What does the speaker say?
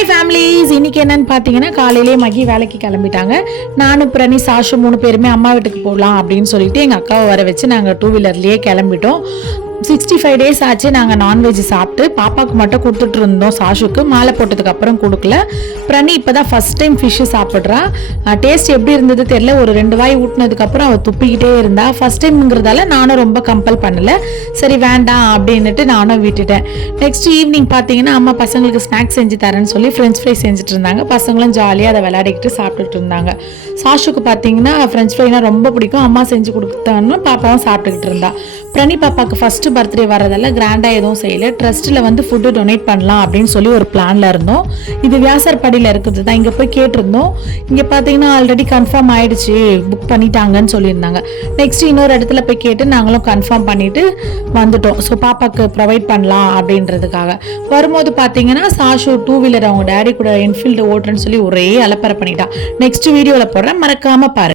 Hi families, இன்னைக்கு என்னன்னு பார்த்தீங்கன்னா காலையிலேயே மகி வேலைக்கு கிளம்பிட்டாங்க. நானும் பிரணி சாஷு 3 பேருமே அம்மா வீட்டுக்கு போகலாம் அப்படின்னு சொல்லிட்டு எங்கள் அக்காவை வர வச்சு நாங்கள் 2 வீலர்லேயே கிளம்பிட்டோம். 65 டேஸ் ஆச்சு நாங்கள் நான்வெஜ் சாப்பிட்டு. பாப்பாவுக்கு மட்டும் கொடுத்துட்டு இருந்தோம், சாஷுக்கு மாலை போட்டதுக்கு அப்புறம் கொடுக்கல. பிரணி இப்போ தான் ஃபர்ஸ்ட் டைம் ஃபிஷ்ஷு சாப்பிட்றா. டேஸ்ட் எப்படி இருந்தது தெரியல, ஒரு 2 வாய் ஊட்டினதுக்கப்புறம் அவள் துப்பிக்கிட்டே இருந்தா. ஃபர்ஸ்ட் டைம்ங்கிறதால நானும் ரொம்ப கம்பல் பண்ணலை, சரி வேண்டாம் அப்படின்னுட்டு நானும் விட்டுட்டேன். நெக்ஸ்ட் ஈவினிங் பார்த்தீங்கன்னா அம்மா பசங்களுக்கு ஸ்நாக்ஸ் செஞ்சு தரேன்னு சொல்லி ஃப்ரெஞ்ச் ஃப்ரை செஞ்சுட்டு இருந்தாங்க. பசங்களும் ஜாலியாக அதை விளையாடிக்கிட்டு சாப்பிட்டுட்டு இருந்தாங்க. சாஷுக்கு பார்த்தீங்கன்னா ஃப்ரெஞ்ச் ஃப்ரைனா ரொம்ப பிடிக்கும், அம்மா செஞ்சு கொடுத்தான்னு பாப்பாவும் சாப்பிட்டுக்கிட்டு இருந்தா. பிரணி பாப்பாவுக்கு ஃபர்ஸ்ட் பர்த்டே வரதால கிராண்டாக எதுவும் செய்யலை. ட்ரஸ்ட்டில் வந்து ஃபுட்டு டொனேட் பண்ணலாம் அப்படின்னு சொல்லி ஒரு பிளானில் இருந்தோம். இது வியாசர்பாடியில் இருக்குது தான், இங்கே போய் கேட்டிருந்தோம். இங்கே பார்த்தீங்கன்னா ஆல்ரெடி கன்ஃபார்ம் ஆயிடுச்சு, புக் பண்ணிட்டாங்கன்னு சொல்லியிருந்தாங்க. நெக்ஸ்ட் இன்னொரு இடத்துல போய் கேட்டு நாங்களும் கன்ஃபார்ம் பண்ணிட்டு வந்துட்டோம். ஸோ பாப்பாவுக்கு ப்ரொவைட் பண்ணலாம் அப்படின்றதுக்காக வரும்போது பார்த்தீங்கன்னா சாஷு 2 வீலர் அவங்க டேடி கூட என்ஃபீல்டு ஓட்டுறேன்னு சொல்லி ஒரே அலப்பறை பண்ணிட்டான். நெக்ஸ்ட் வீடியோவில் போடுறேன், மறக்காம பாருங்க.